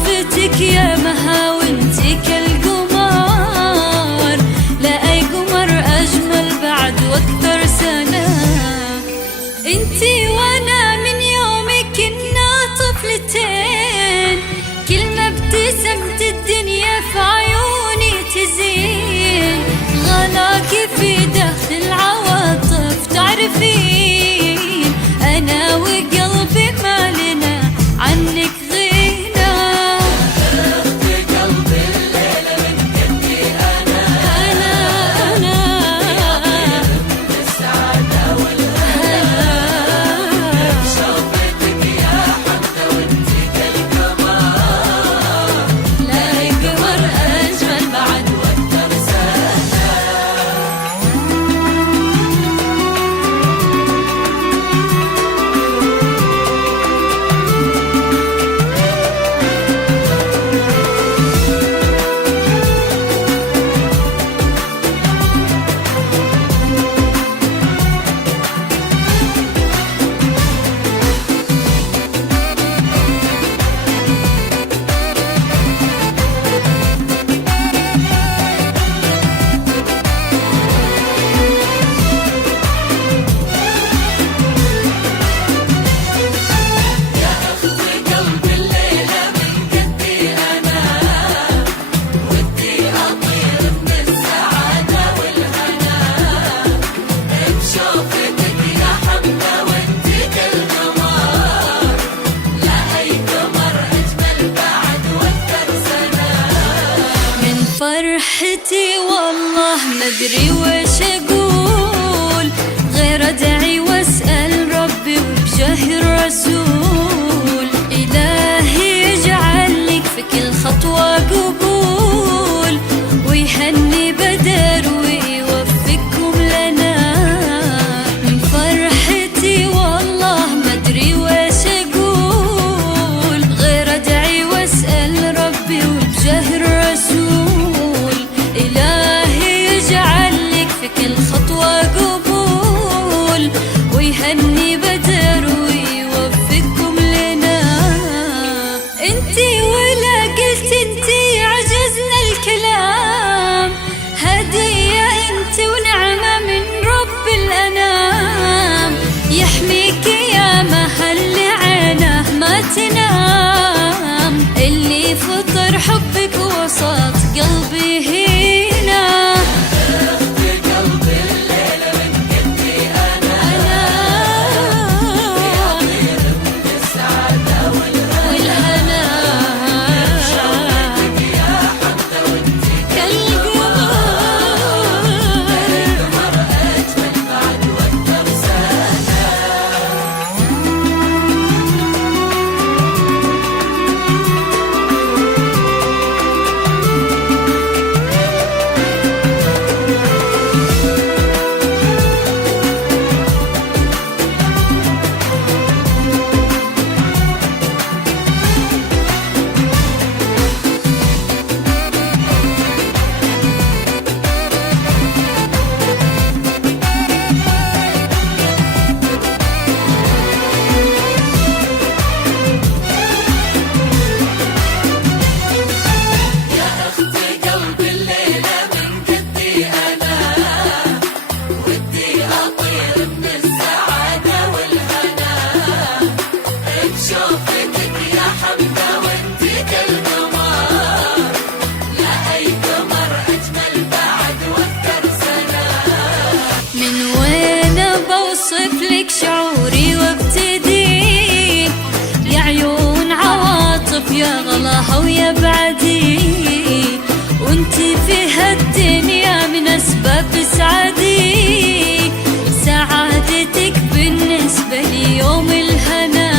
شوفتك يا مها وانتي كالقمر، لا أي قمر أجمل بعد وأكثر سنة. انتي وأنا من يومك كنا طفلتين، كل ما ابتسمت الدنيا في عيوني تزين. غلاكي في داخل العواطف تعرفين، أنا وقلبي ما لنا عنك غنى. في قلبي الليلة من قدي أنا من السعادة والهنا. شوفتك يا حمدة وانتي كالقمر، لا قمر أجمل بعد وأكثر سنة. قلبي الليلة من قدي أنا، ودي أطير من السعادة والهنا. بشوفتك يا حمدة وانتي كالقمر، لا أي قمر أجمل بعد وأكثر سنة. من فرحتي والله ما أدري وش أقول، غير أدعي وأسأل ربي وبجاه الرسول. إلهي يجعل لك في كل خطوة قبول، ويهني بدر ويوفقكم لنا. من فرحتي والله ما أدري وش أقول، غير أدعي وأسأل ربي وبجاه الرسول. إلهي يجعل لك في كل خطوة قبول، ويهني بدر ويوفقكم لنا. انتي ولا قلت انتي عجزنا الكلام، هدية انتي ونعمة من رب الأنام. يحميكي يا مها اللي عينه ما تنام، اللي فطر حبك وسط قلبي هنا. في قلبي الليلة من قدي أنا، أطير من السعادة والهنا. شوفتك يا حمدة وانتي كالقمر، قمر أجمل بعد وأكثر سنة. في قلبي الليلة من قدي أنا، ودي أطير من السعادة والهنا. بشوفتك يا حمدة وانتي كالقمر، لا أي قمر أجمل بعد وأكثر سنة. من وين بوصف لك شعوري وابتدي، يا عيون عواطف يا غلاها ويا بعدي. وانتي في هالدنيا من أسباب سعادي، سعادتك بالنسبة لي يوم الهنا.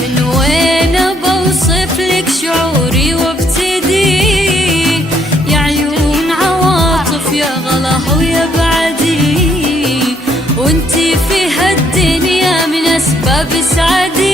من وين بوصف لك شعوري وابتدي، يا عيون عواطف يا غلاها ويا بعدي. وانتي في هالدنيا من أسباب سعادي،